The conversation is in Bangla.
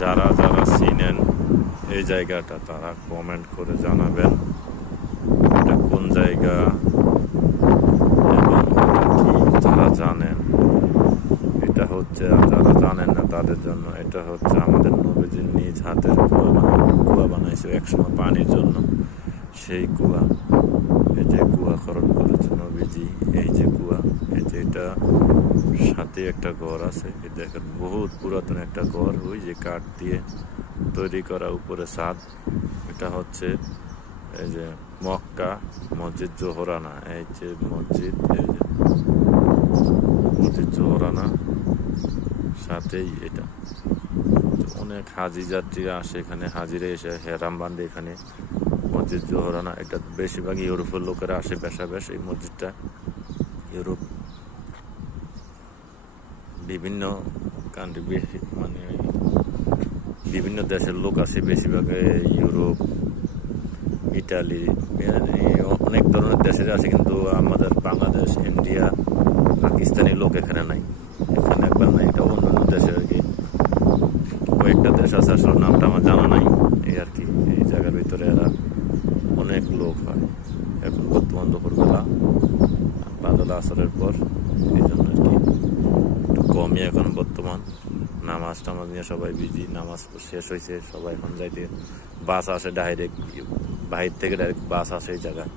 যারা যারা চিনেন এই জায়গাটা তারা কমেন্ট করে জানাবেন এটা কোন জায়গা এবং এটা কি। যারা জানেন এটা হচ্ছে, আর যারা জানেন না তাদের জন্য এটা হচ্ছে আমাদের নবীজির নিজ হাতের কুয়া বানাইছে একসময় পানির জন্য। সেই কুয়া, এই যে কুয়া খনন করেছে নবীজি, এই যে কুয়া, এই যে এটা সাথে একটা ঘর আছে, এই দেখেন বহুত পুরাতন একটা ঘর, ওই যে কাঠ দিয়ে তৈরি করা, উপরে ছাদ। এটা হচ্ছে এই যে মক্কা মসজিদ জোহরানা, এই যে মসজিদ, এই যে মসজিদ জোহরানা সাথেই এটা। অনেক হাজি যাত্রীরা আসে এখানে, হাজিরা এসে হেরাম বান্ধে এখানে মসজিদ জোহরানা। এটা বেশিরভাগ ইউরোপের লোকেরা আসে বেশ এই মসজিদটা। ইউরোপ বিভিন্ন কান্ট্রি, মানে বিভিন্ন দেশের লোক আসে, বেশিরভাগ ইউরোপ, ইটালি, অনেক ধরনের দেশের আসে, কিন্তু আমাদের বাংলাদেশ, ইন্ডিয়া, পাকিস্তানি লোক এখানে নাই। এখানে একবার নাই, এটা অন্য অন্য দেশের আর কি, কয়েকটা দেশ আছে, আসলে নামটা আমার জানা নাই। এই আর কি, এই জায়গার ভিতরে এরা অনেক লোক হয়। এখন বর্তমান দুপুরবেলা বাদলা আসরের পর, এই জন্য আর কি একটু কমই এখন বর্তমান। নামাজ টামাজ নিয়ে সবাই বিজি, নামাজ শেষ হয়েছে, সবাই এখন যাইতে বাস আসে ডাইরেক্ট, বাহির থেকে ডাইরেক্ট বাস আসে এই জায়গায়।